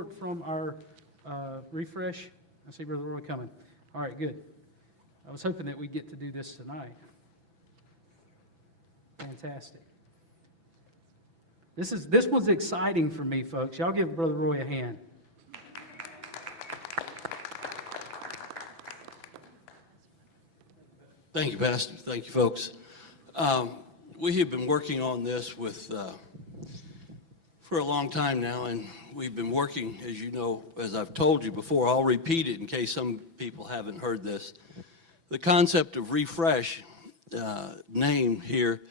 report from our refresh? I see Brother Roy coming. All right, good. I was hoping that we'd get to do this tonight. Fantastic. This was exciting for me, folks. Y'all give Brother Roy a hand. Thank you, Pastor. Thank you, folks. We have been working on this for a long time now, and we've been working, as you know, as I've told you before. I'll repeat it in case some people haven't heard this. The concept of refresh name here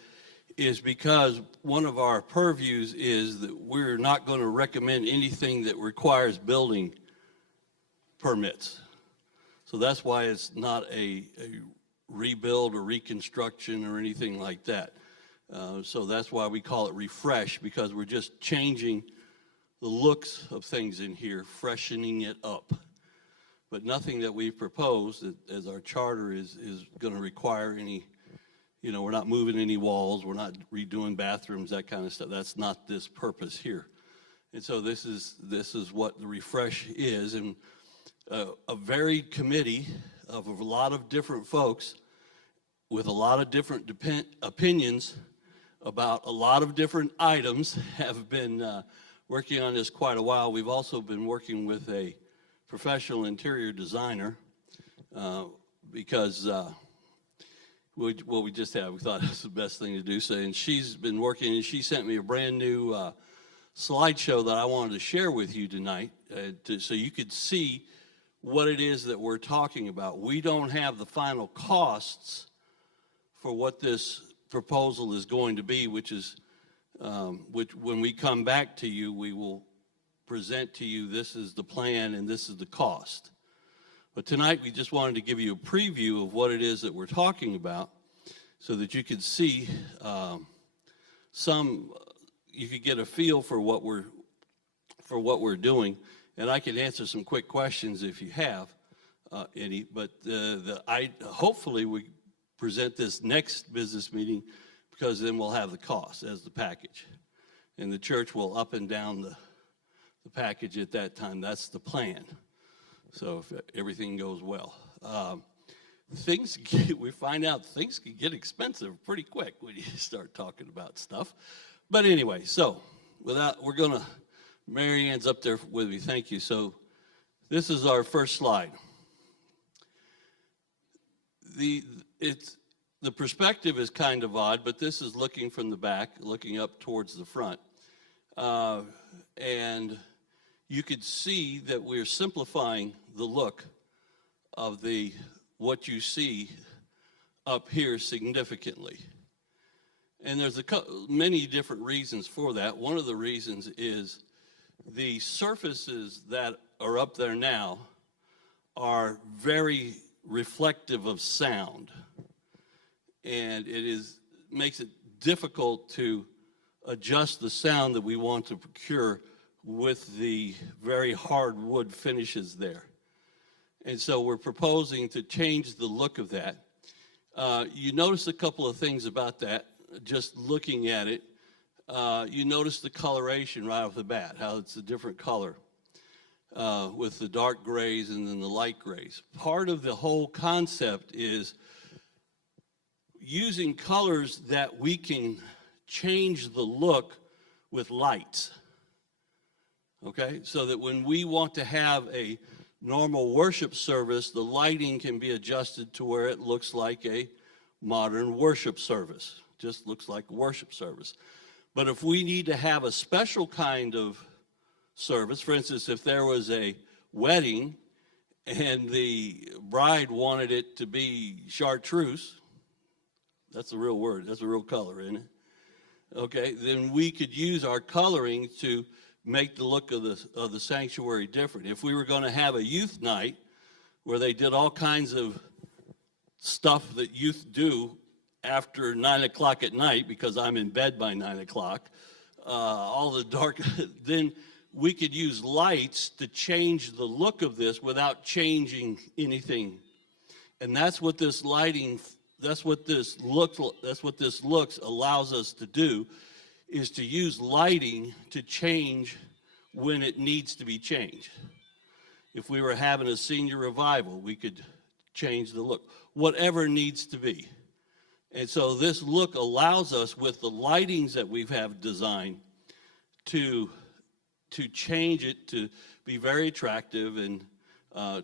is because one of our purviews is that we're not going to recommend anything that requires building permits. So that's why it's not a rebuild or reconstruction or anything like that. So that's why we call it refresh, because we're just changing the looks of things in here, freshening it up. But nothing that we've proposed as our charter is going to require any, you know, we're not moving any walls, we're not redoing bathrooms, that kind of stuff. That's not this purpose here. And so this is what the refresh is. And a varied committee of a lot of different folks with a lot of different opinions about a lot of different items have been working on this quite a while. We've also been working with a professional interior designer because we just have. We thought it was the best thing to do. So, and she's been working, and she sent me a brand new slideshow that I wanted to share with you tonight so you could see what it is that we're talking about. We don't have the final costs for what this proposal is going to be, which when we come back to you, we will present to you, this is the plan and this is the cost. But tonight we just wanted to give you a preview of what it is that we're talking about so that you could see you could get a feel for what we're doing. And I can answer some quick questions if you have any, but hopefully we present this next business meeting, because then we'll have the cost as the package. And the church will up and down the package at that time. That's the plan. So if everything goes well. We find out things can get expensive pretty quick when you start talking about stuff. But anyway, so Mary Ann's up there with me, thank you. So this is our first slide. The perspective is kind of odd, but this is looking from the back, looking up towards the front. And you could see that we're simplifying the look of what you see up here significantly. And there's many different reasons for that. One of the reasons is the surfaces that are up there now are very reflective of sound. And it makes it difficult to adjust the sound that we want to procure with the very hard wood finishes there. And so we're proposing to change the look of that. You notice a couple of things about that, just looking at it. You notice the coloration right off the bat, how it's a different color with the dark grays and then the light grays. Part of the whole concept is using colors that we can change the look with lights. Okay, so that when we want to have a normal worship service, the lighting can be adjusted to where it looks like a modern worship service. Just looks like a worship service. But if we need to have a special kind of service, for instance, if there was a wedding and the bride wanted it to be chartreuse, that's a real word, that's a real color, isn't it? Okay, then we could use our coloring to make the look of the sanctuary different. If we were going to have a youth night where they did all kinds of stuff that youth do after 9 o'clock at night, because I'm in bed by 9 o'clock, all the dark, then we could use lights to change the look of this without changing anything. And that's what this lighting, that's what this looks allows us to do, is to use lighting to change when it needs to be changed. If we were having a senior revival, we could change the look, whatever needs to be. And so this look allows us, with the lightings that we have designed, to change it to be very attractive and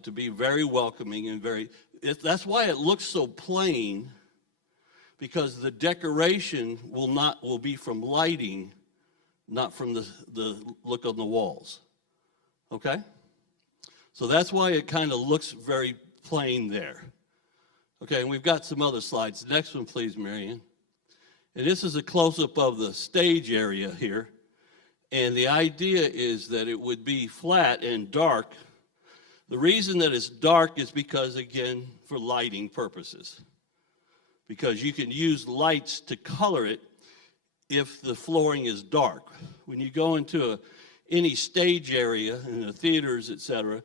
to be very welcoming and that's why it looks so plain, because the decoration will be from lighting, not from the look on the walls. Okay? So that's why it kind of looks very plain there. Okay, and we've got some other slides. Next one, please, Marianne. And this is a close-up of the stage area here. And the idea is that it would be flat and dark. The reason that it's dark is because, again, for lighting purposes. Because you can use lights to color it if the flooring is dark. When you go into any stage area in the theaters, etc.,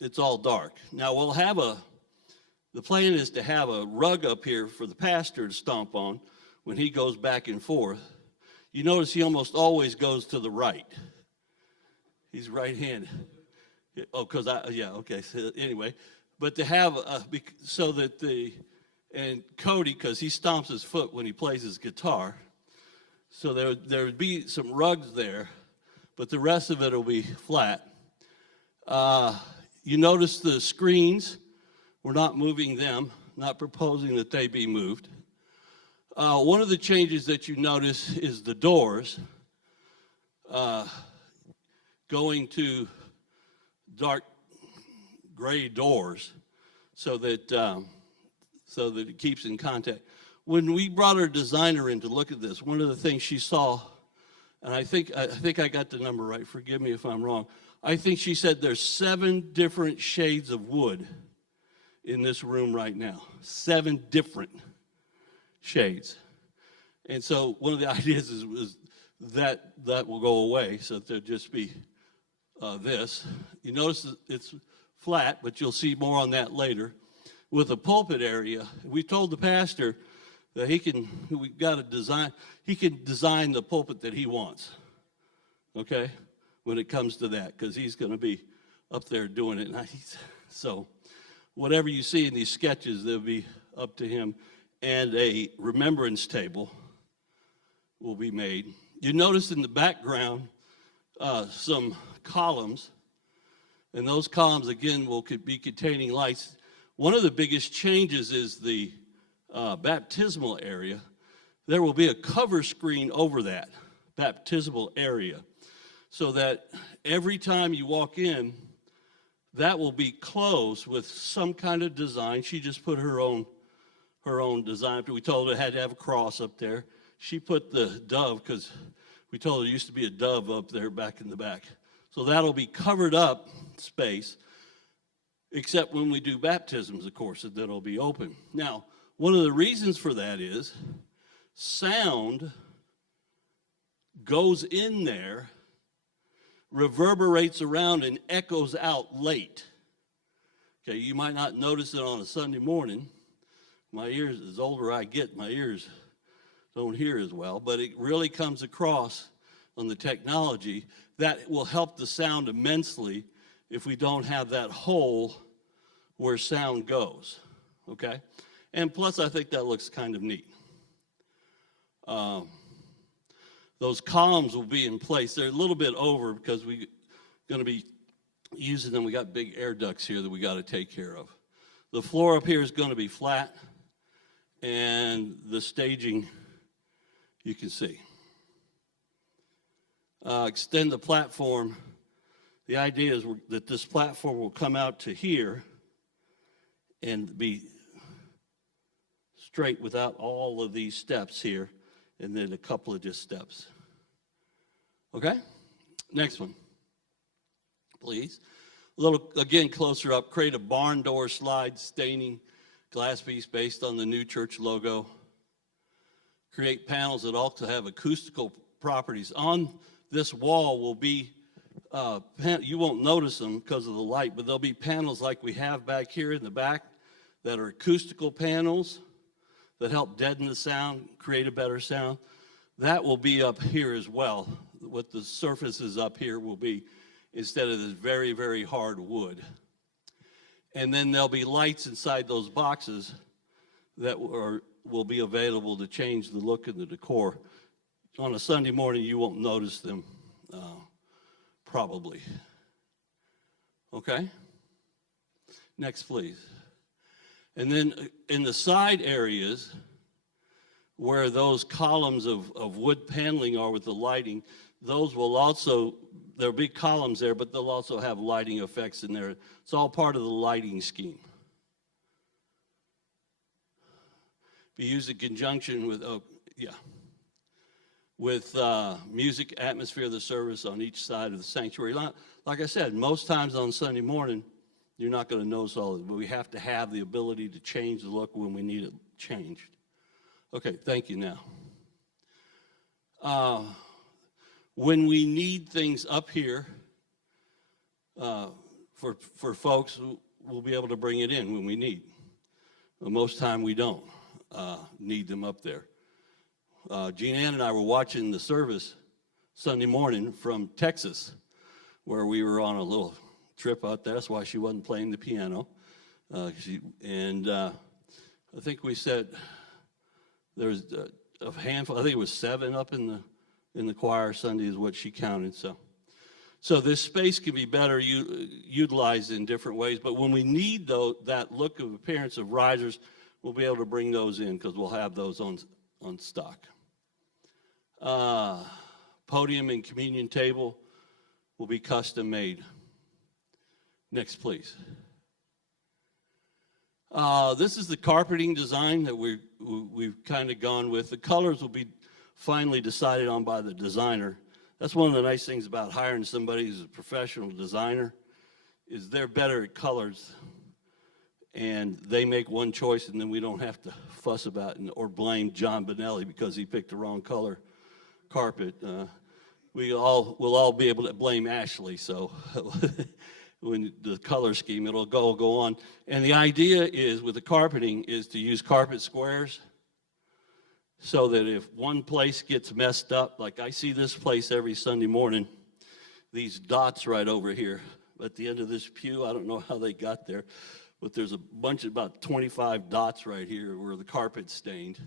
it's all dark. Now we'll have the plan is to have a rug up here for the pastor to stomp on when he goes back and forth. You notice he almost always goes to the right. He's right-handed. Oh, okay. So anyway, but to have so that and Cody, because he stomps his foot when he plays his guitar, so there would be some rugs there, but the rest of it will be flat. You notice the screens, we're not moving them, not proposing that they be moved. One of the changes that you notice is the doors going to dark gray doors so that it keeps in contact. When we brought our designer in to look at this, one of the things she saw, and I think I got the number right, forgive me if I'm wrong, I think she said there's 7 different shades of wood in this room right now. 7 different shades. And so one of the ideas is that will go away, so that there'll just be this. You notice it's flat, but you'll see more on that later. With the pulpit area, we told the pastor that he can design the pulpit that he wants, okay, when it comes to that, because he's going to be up there doing it. So whatever you see in these sketches, they'll be up to him. And a remembrance table will be made. You notice in the background some columns, and those columns, again, could be containing lights. One of the biggest changes is the baptismal area. There will be a cover screen over that baptismal area, so that every time you walk in, that will be closed with some kind of design. She just put her own design. We told her it had to have a cross up there. She put the dove, because we told her there used to be a dove up there back in the back. So that'll be covered up space, except when we do baptisms, of course, that'll be open. Now, one of the reasons for that is sound goes in there, reverberates around, and echoes out late. Okay, you might not notice it on a Sunday morning. My ears, as older I get, my ears don't hear as well, but it really comes across on the technology that will help the sound immensely if we don't have that hole where sound goes, okay? And plus, I think that looks kind of neat. Those columns will be in place. They're a little bit over because we're going to be using them. We got big air ducts here that we got to take care of. The floor up here is going to be flat, and the staging you can see. Extend the platform. The idea is that this platform will come out to here and be straight without all of these steps here, and then a couple of just steps. Okay? Next one, please. A little, again, closer up. Create a barn door slide staining glass piece based on the new church logo. Create panels that also have acoustical properties. On this wall will be, you won't notice them because of the light, but there'll be panels like we have back here in the back that are acoustical panels that help deaden the sound, create a better sound. That will be up here as well. what the surfaces up here will be, instead of this very, very hard wood. And then there'll be lights inside those boxes that will be available to change the look and the decor. On a Sunday morning, you won't notice them, probably. Okay? Next, please. And then in the side areas, where those columns of wood paneling are with the lighting, those will also, there'll be columns there, but they'll also have lighting effects in there. It's all part of the lighting scheme. Be used in conjunction with, with music, atmosphere of the service on each side of the sanctuary. Like I said, most times on Sunday morning, you're not going to notice all of it, but we have to have the ability to change the look when we need it changed. Okay, thank you now. When we need things up here for folks, we'll be able to bring it in when we need. But most time we don't need them up there. Jean Ann and I were watching the service Sunday morning from Texas, where we were on a little trip out there. That's why she wasn't playing the piano. I think we said there's a handful. I think it was 7 up in the choir Sunday is what she counted. So this space can be better utilized in different ways. But when we need that look of appearance of risers, we'll be able to bring those in because we'll have those on stock. Podium and communion table will be custom made. Next, please. This is the carpeting design that we've kind of gone with. The colors will be finally decided on by the designer. That's one of the nice things about hiring somebody who's a professional designer, is they're better at colors, and they make one choice, and then we don't have to fuss about it or blame John Bonelli because he picked the wrong color carpet. We'll all be able to blame Ashley, so when the color scheme, it'll go on. And the idea is, with the carpeting, is to use carpet squares so that if one place gets messed up, like I see this place every Sunday morning, these dots right over here at the end of this pew, I don't know how they got there, but there's a bunch of about 25 dots right here where the carpet's stained.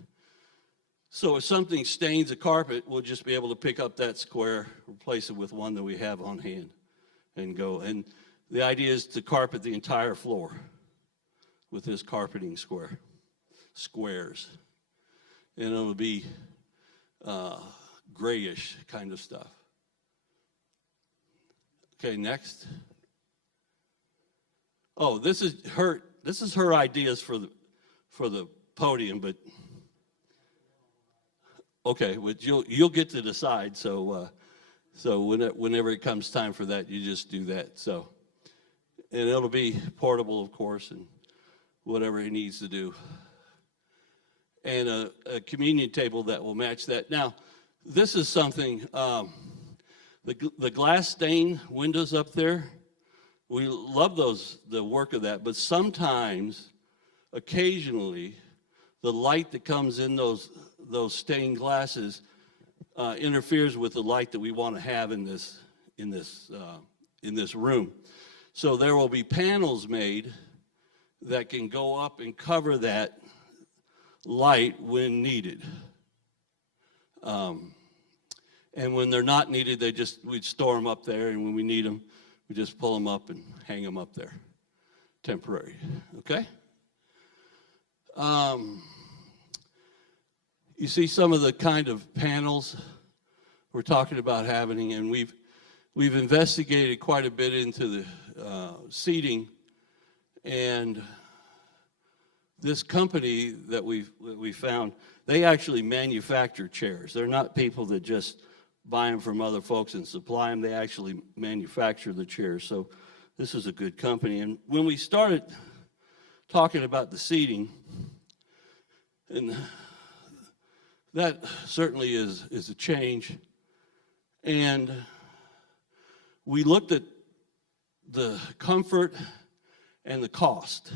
So if something stains a carpet, we'll just be able to pick up that square, replace it with one that we have on hand, and go. And the idea is to carpet the entire floor with this carpeting squares. And it'll be grayish kind of stuff. Okay, next. Oh, this is her ideas for the podium, but okay, but you'll get to decide. So whenever it comes time for that, you just do that. So, and it'll be portable, of course, and whatever he needs to do. And a communion table that will match that. Now, this is something, the glass stained windows up there, we love the work of that, but sometimes, occasionally, the light that comes in those stained glasses interferes with the light that we want to have in this room. So there will be panels made that can go up and cover that light when needed. And when they're not needed, we'd store them up there, and when we need them, we just pull them up and hang them up there, temporary, okay? You see some of the kind of panels we're talking about having, and we've investigated quite a bit into the seating, and this company that we found, they actually manufacture chairs. They're not people that just buy them from other folks and supply them. They actually manufacture the chairs. So this is a good company. And when we started talking about the seating, and that certainly is a change, and we looked at the comfort and the cost.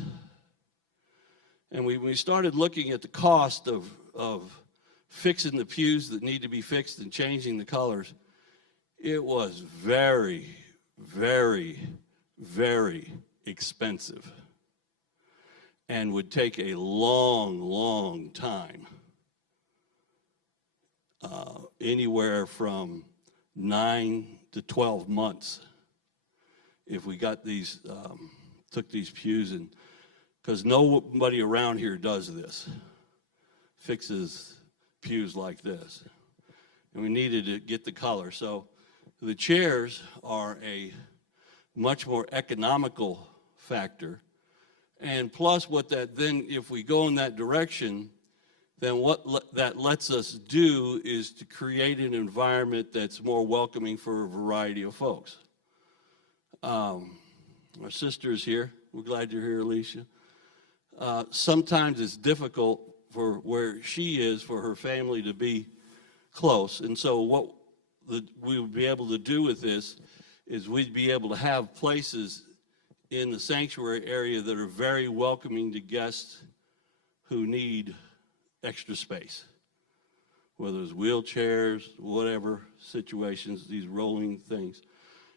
And we started looking at the cost of fixing the pews that need to be fixed and changing the colors. It was very, very, very expensive and would take a long, long time, anywhere from 9 to 12 months if we got these, took these pews, and because nobody around here does this, fixes pews like this. And we needed to get the color. So the chairs are a much more economical factor. And plus what that then, if we go in that direction, then what that lets us do is to create an environment that's more welcoming for a variety of folks. Our sister's here. We're glad you're here, Alicia. Sometimes it's difficult for where she is for her family to be close. And so what we would be able to do with this is we'd be able to have places in the sanctuary area that are very welcoming to guests who need extra space, whether it's wheelchairs, whatever situations, these rolling things.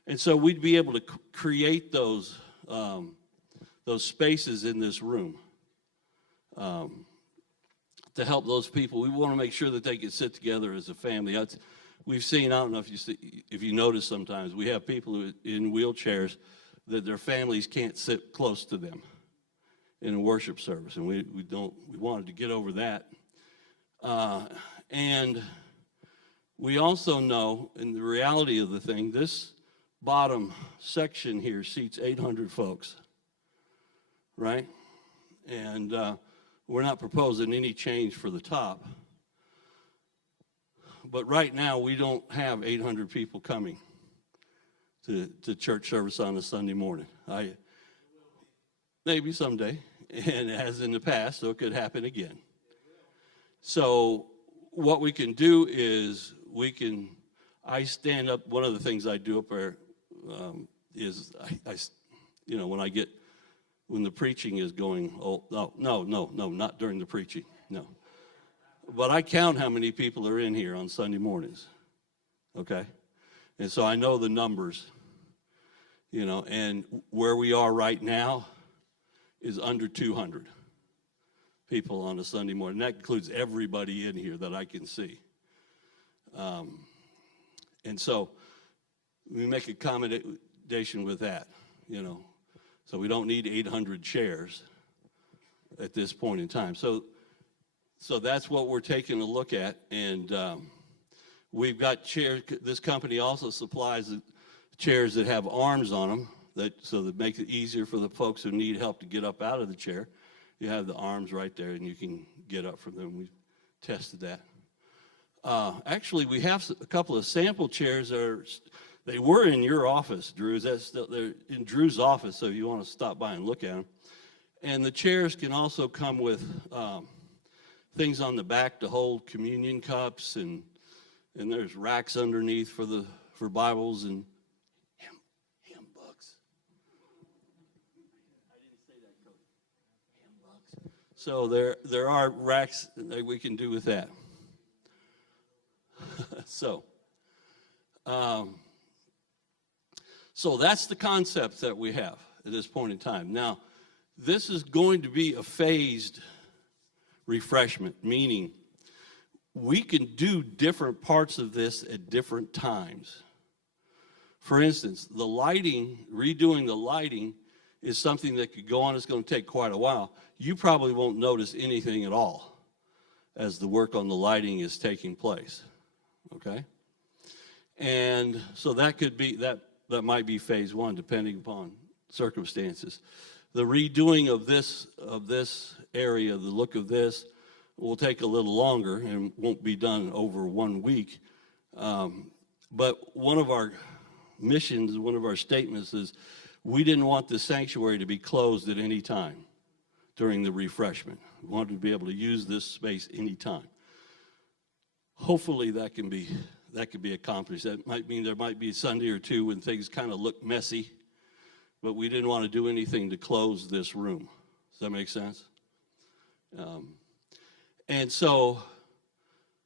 And so we'd be able to create those spaces in this room to help those people. We want to make sure that they can sit together as a family. We've seen, I don't know if you notice sometimes, we have people who in wheelchairs that their families can't sit close to them in a worship service, and we wanted to get over that. And we also know, in the reality of the thing, this bottom section here seats 800 folks, right? And we're not proposing any change for the top. But right now, we don't have 800 people coming to church service on a Sunday morning. Maybe someday, and as in the past, so it could happen again. So what we can do is I stand up, one of the things I do up there is when the preaching is going, no, not during the preaching, no. But I count how many people are in here on Sunday mornings, okay? And so I know the numbers, and where we are right now is under 200 people on a Sunday morning. That includes everybody in here that I can see. And so we make accommodation with that, So we don't need 800 chairs at this point in time. So that's what we're taking a look at, and we've got chairs. This company also supplies chairs that have arms on them, so that makes it easier for the folks who need help to get up out of the chair. You have the arms right there, and you can get up from them. We've tested that. Actually, we have a couple of sample chairs they were in your office, Drew. They're in Drew's office, so if you want to stop by and look at them. And the chairs can also come with things on the back to hold communion cups, and there's racks underneath for Bibles and hymn books. I didn't say that, Cody. Hymn books. So there are racks that we can do with that. So that's the concept that we have at this point in time. Now, this is going to be a phased refreshment, meaning we can do different parts of this at different times. For instance, the lighting, redoing the lighting is something that could go on. It's going to take quite a while. You probably won't notice anything at all as the work on the lighting is taking place, okay? And so that could be, that might be phase one, depending upon circumstances. The redoing of this area, the look of this, will take a little longer and won't be done over 1 week. But one of our missions, one of our statements is we didn't want the sanctuary to be closed at any time during the refreshment. We wanted to be able to use this space anytime. Hopefully that can be accomplished. That might mean there might be a Sunday or two when things kind of look messy, but we didn't want to do anything to close this room. Does that make sense? And so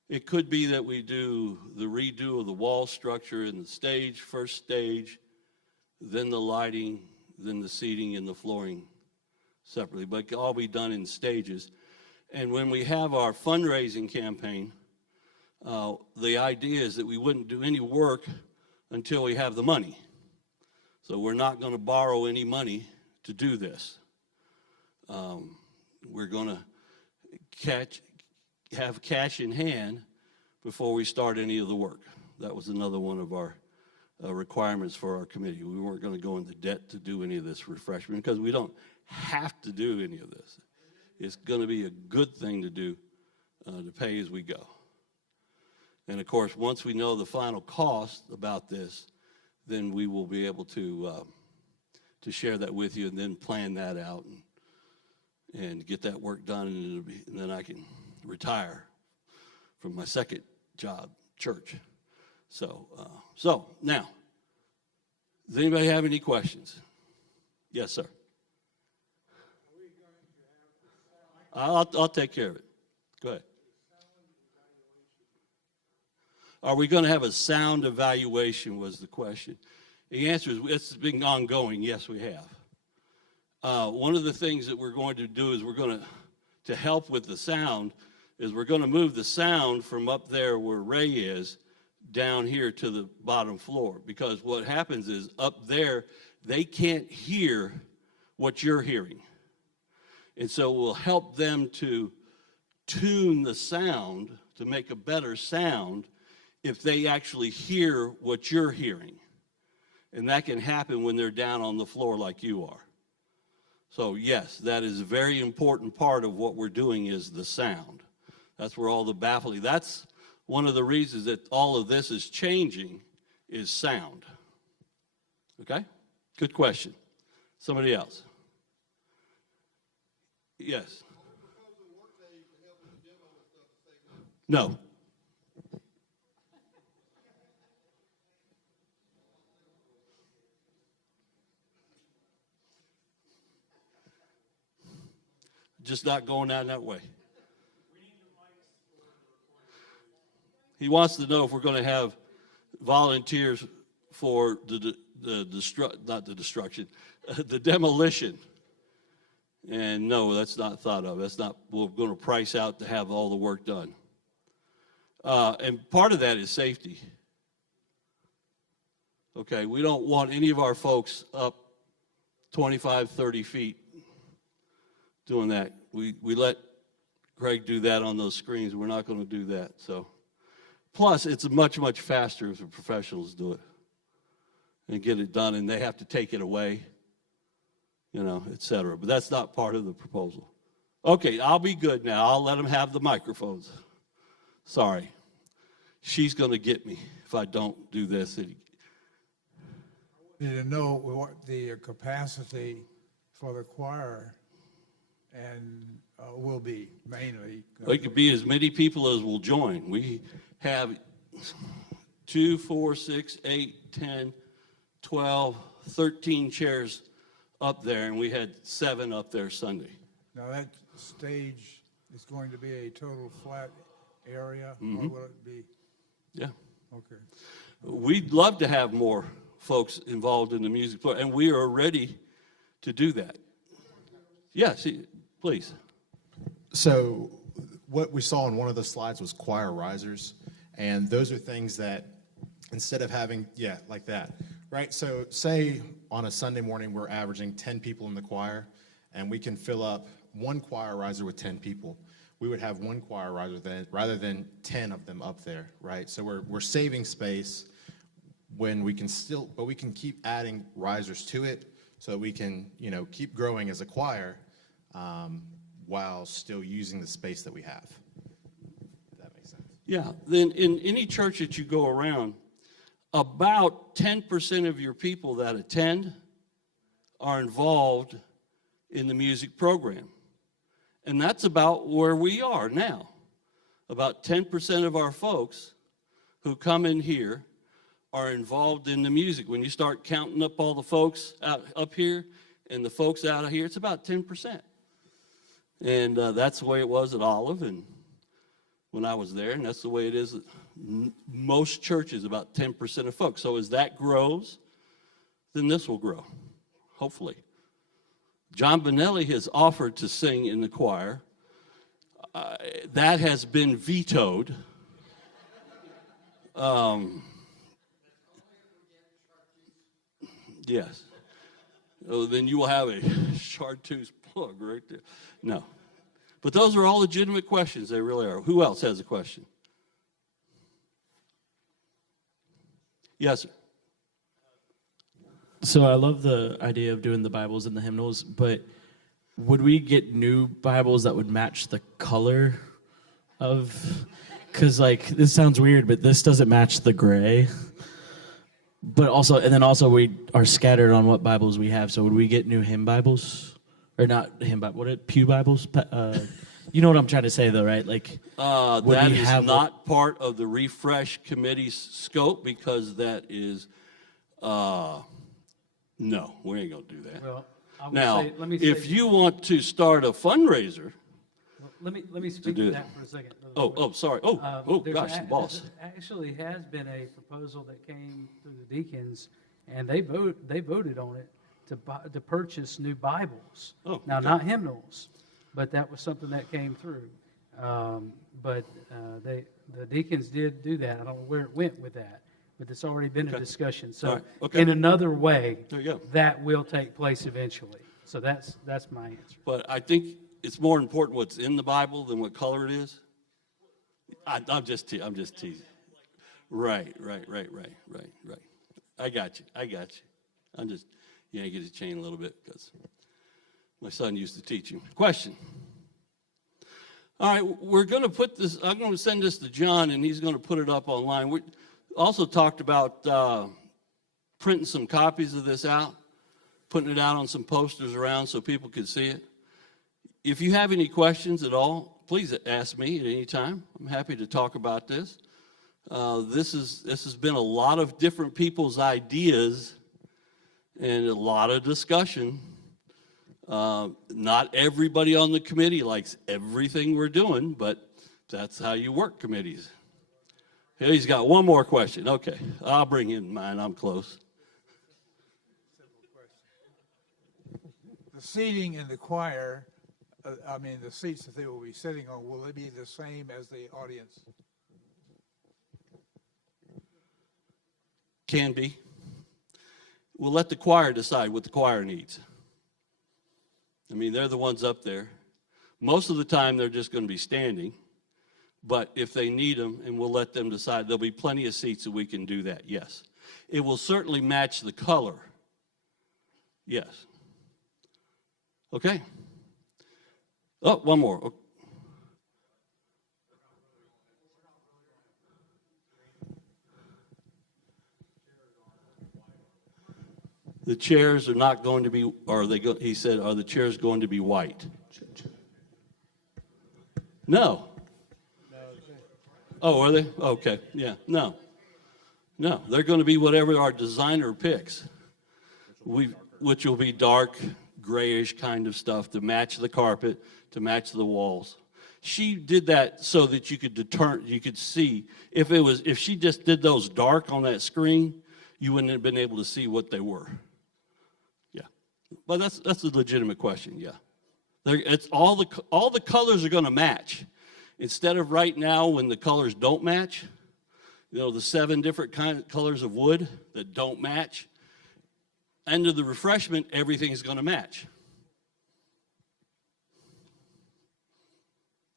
It could be that we do the redo of the wall structure in the stage, first stage, then the lighting, then the seating and the flooring separately, but it can all be done in stages. And when we have our fundraising campaign, the idea is that we wouldn't do any work until we have the money. So we're not going to borrow any money to do this. We're going to have cash in hand before we start any of the work. That was another one of our requirements for our committee. We weren't going to go into debt to do any of this refreshment because we don't have to do any of this. It's going to be a good thing to do to pay as we go. And of course, once we know the final cost about this, then we will be able to share that with you and then plan that out and get that work done, and then I can retire from my second job, church. So now, does anybody have any questions? Yes, sir. I'll take care of it. Go ahead. Are we going to have a sound evaluation was the question. The answer is it's been ongoing. Yes, we have. One of the things that we're going to do is we're going to help with the sound is we're going to move the sound from up there where Ray is down here to the bottom floor, because what happens is up there they can't hear what you're hearing. And so we'll help them to tune the sound to make a better sound if they actually hear what you're hearing. And that can happen when they're down on the floor like you are. So yes, that is a very important part of what we're doing is the sound. That's where all the baffling, that's one of the reasons that all of this is changing is sound. Okay? Good question. Somebody else. Yes. No. Just not going down that way. He wants to know if we're going to have volunteers for the demolition. And no, that's not thought of. That's not, we're going to price out to have all the work done. And part of that is safety. Okay, we don't want any of our folks up 25, 30 feet doing that. We let Greg do that on those screens. We're not going to do that. So, plus, it's much, much faster if the professionals do it and get it done, and they have to take it away, you know, et cetera. But that's not part of the proposal. Okay, I'll be good now. I'll let them have the microphones. Sorry. She's going to get me if I don't do this. Need to know what the capacity for the choir and will be mainly. It could be as many people as will join. We have 2, 4, 6, 8, 10, 12, 13 chairs up there, and we had 7 up there Sunday. Now that stage is going to be a total flat area, Mm-hmm. or will it be? Yeah. Okay. We'd love to have more folks involved in the music, and we are ready to do that. Yes, please. So what we saw on one of the slides was choir risers, and those are things that instead of having, yeah, like that, right? So say on a Sunday morning we're averaging 10 people in the choir, and we can fill up one choir riser with 10 people. We would have one choir riser then, rather than 10 of them up there, right? So we're saving space when we can still, but we can keep adding risers to it so that we can, you know, keep growing as a choir while still using the space that we have. If that makes sense. Yeah, then in any church that you go around, about 10% of your people that attend are involved in the music program. And that's about where we are now. About 10% of our folks who come in here are involved in the music. When you start counting up all the folks out up here and the folks out of here, it's about 10%. And that's the way it was at Olive. And when I was there, and that's the way it is at most churches, about 10% of folks. So as that grows, then this will grow, hopefully. John Bonelli has offered to sing in the choir. That has been vetoed. Yes. Oh, then you will have a chartreuse plug right there. No. But those are all legitimate questions. They really are. Who else has a question? Yes, sir. So I love the idea of doing the Bibles and the hymnals, but would we get new Bibles that would match the color of, because like, this sounds weird, but this doesn't match the gray. But also, and then also we are scattered on what Bibles we have, so would we get new hymn Bibles? Or not hymn Bible, Pew Bibles? You know what I'm trying to say though, right? Like, that is not part of the Refresh Committee's scope, because that is, no, we ain't gonna do that. Well, I would Now, say, let me if say, you want to start a fundraiser, let me speak do to it. that for a second. sorry, There's gosh, the boss. Actually has been a proposal that came through the deacons, and they voted on it to purchase new Bibles. Oh, Now, okay. not hymnals, but that was something that came through. The deacons did do that. I don't know where it went with that, but it's already been a Okay. discussion. All So right. Okay. in another way, There you go. that will take place eventually. So that's my answer. But I think it's more important what's in the Bible than what color it is. I'm just teasing. Right. I got you. I'm just yanking his chain a little bit because my son used to teach him. Question. All right, we're going to put this, I'm going to send this to John, and he's going to put it up online. We also talked about printing some copies of this out, putting it out on some posters around so people could see it. If you have any questions at all, please ask me at any time. I'm happy to talk about this. This has been a lot of different people's ideas and a lot of discussion. Not everybody on the committee likes everything we're doing, but that's how you work committees. Here, he's got one more question. Okay, I'll bring in mine. I'm close. The seating in the choir, the seats that they will be sitting on, will they be the same as the audience? Can be. We'll let the choir decide what the choir needs. I mean, they're the ones up there. Most of the time, they're just going to be standing. But if they need them, and we'll let them decide, there'll be plenty of seats that we can do that, yes. It will certainly match the color. Yes. Okay. Oh, one more. The chairs are not going to be, he said, are the chairs going to be white? No. Oh, are they? Okay, yeah, no. No, they're going to be whatever our designer picks, which will be dark, grayish kind of stuff to match the carpet, to match the walls. She did that so that you could see. If she just did those dark on that screen, you wouldn't have been able to see what they were. Yeah, but that's a legitimate question. Yeah, it's all the colors are going to match. Instead of right now when the colors don't match, the 7 different colors of wood that don't match. Under the refreshment, everything is going to match.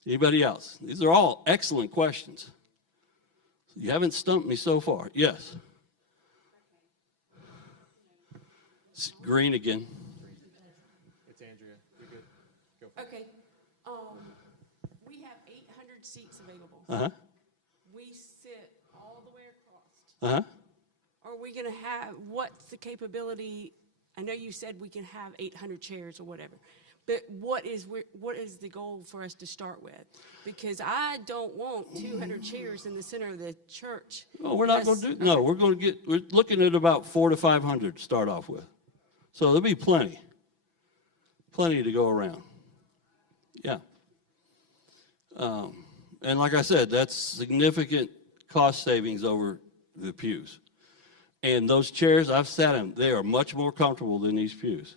Anybody else? These are all excellent questions. You haven't stumped me so far. Yes. It's green again. It's Andrea. You're good. Go for it. Okay, we have 800 seats available. Uh-huh. We sit all the way across. Uh-huh. Are we gonna have, what's the capability? I know you said we can have 800 chairs or whatever, but what is the goal for us to start with? Because I don't want 200 chairs in the center of the church. Oh, we're not going to do, no, we're looking at about 400 to 500 to start off with. So there'll be plenty to go around. Yeah. And like I said, that's significant cost savings over the pews. And those chairs, I've sat in, they are much more comfortable than these pews.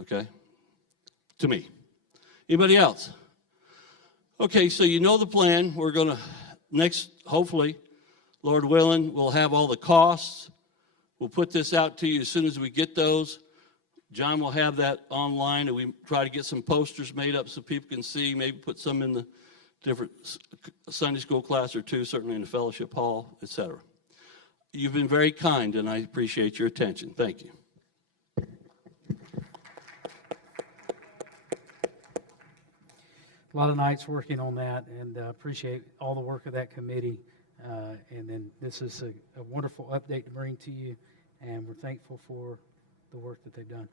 Okay? To me. Anybody else? Okay, so you know the plan. We're going to, next, hopefully, Lord willing, we'll have all the costs. We'll put this out to you as soon as we get those. John will have that online, and we try to get some posters made up so people can see, maybe put some in the different Sunday school class or two, certainly in the fellowship hall, etc. You've been very kind, and I appreciate your attention. Thank you. A lot of nights working on that, and appreciate all the work of that committee. And then this is a wonderful update to bring to you, and we're thankful for the work that they've done.